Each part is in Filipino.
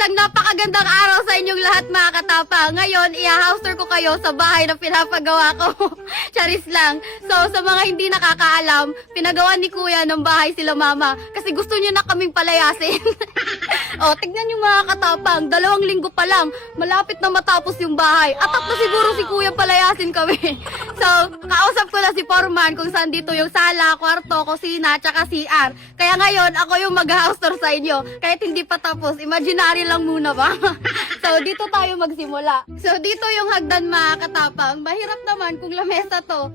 Isang napakagandang araw sa inyong lahat mga katapang. Ngayon, i-houster ko kayo sa bahay na pinapagawa ko. Charis lang. So, sa mga hindi nakakaalam, pinagawa ni Kuya ng bahay sila Mama kasi gusto niyo na kaming palayasin. O, tignan niyo mga katapang, 2 linggo pa lang, malapit na matapos yung bahay. Atak na siguro si Kuya palayasin kami. So, kausap ko na si Foreman kung saan dito yung sala, kwarto, kusina, tsaka CR. Kaya ngayon, ako yung mag-houster sa inyo. Kahit hindi pa tapos, imaginary lang muna ba? So, dito tayo magsimula. So, dito yung hagdan mga katapang. Mahirap naman kung lamesa to.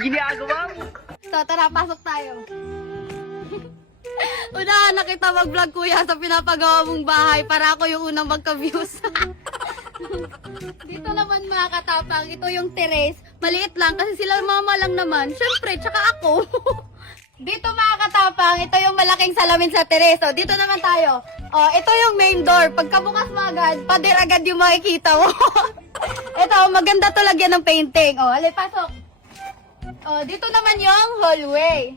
Ginagawa mo. So, tara, pasok tayo. Unahan na kita mag-vlog kuya sa pinapagawa mong bahay para ako yung unang magka-views. Dito naman mga katapang, ito yung terrace. Maliit lang kasi sila Mama lang naman. Syempre, tsaka ako. Dito mga katapang, ito yung malaking salamin sa terrace. O, dito naman tayo. O, ito yung main door. Pagkabukas mo agad, pader agad yung makikita mo. Ito, maganda to lagyan ng painting. O, halip, pasok. O, dito naman yung hallway.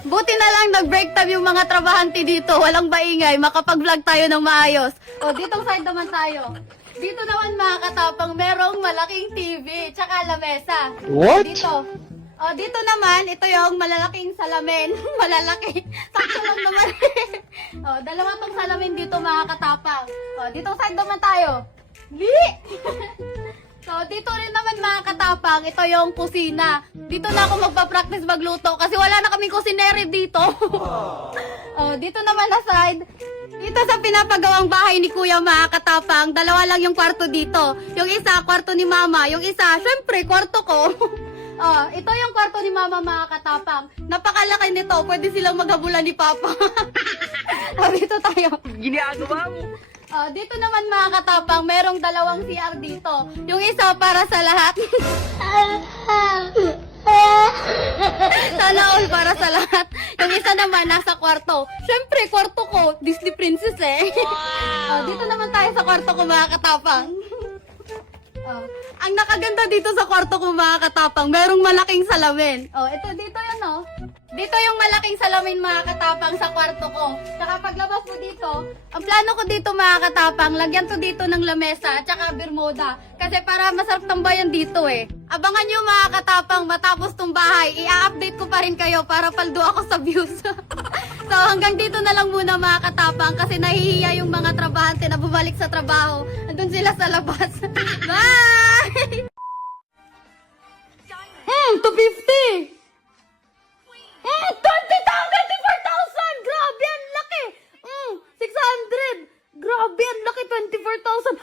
Buti na lang nag-break time yung mga trabahante dito. Walang maingay, makapag-vlog tayo ng maayos. O, ditong side naman tayo. Dito naman mga katapang, merong malaking TV, tsaka lamesa. What? Dito. O, dito naman, ito yung malalaking salamin. Malalaki. Sakto lang naman. O, 2 tong salamin dito mga katapang. O, ditong side naman tayo. Li! So, dito rin naman mga katapang, ito yung kusina. Dito na ako magpa-practice magluto kasi wala na kaming kusinere dito. Oh, dito naman na side. Dito sa pinapagawang bahay ni Kuya mga katapang, 2 lang yung kwarto dito. Yung isa, kwarto ni Mama. Yung isa, syempre, kwarto ko. Oh, ito yung kwarto ni Mama mga katapang. Napakalaki nito, pwede silang maghabulan ni Papa. Oh, dito tayo. Ginagawa mo. Dito naman mga katapang, merong 2 CR dito. Yung isa para sa lahat. Sana all para sa lahat. Yung isa naman nasa kwarto. Syempre, kwarto ko, Disney Princess eh. Dito naman tayo sa kwarto ko mga katapang. Ang nakaganda dito sa kwarto ko mga katapang, merong malaking salamin. Ito dito yan oh. Dito yung malaking salamin mga katapang sa kwarto ko. Tsaka paglabas mo dito, ang plano ko dito mga katapang, lagyan to dito ng lamesa at saka bermuda. Kasi para masarap tambayan dito eh. Abangan nyo mga katapang, matapos tong bahay, i-update ko pa rin kayo para paldo ako sa views. So hanggang dito na lang muna mga katapang kasi nahihiya yung mga trabahante na bumalik sa trabaho. Andun sila sa labas. Bye! 250! 20,000! 24,000! Grabe, ang laki! 600! Grabe, ang laki, 24,000!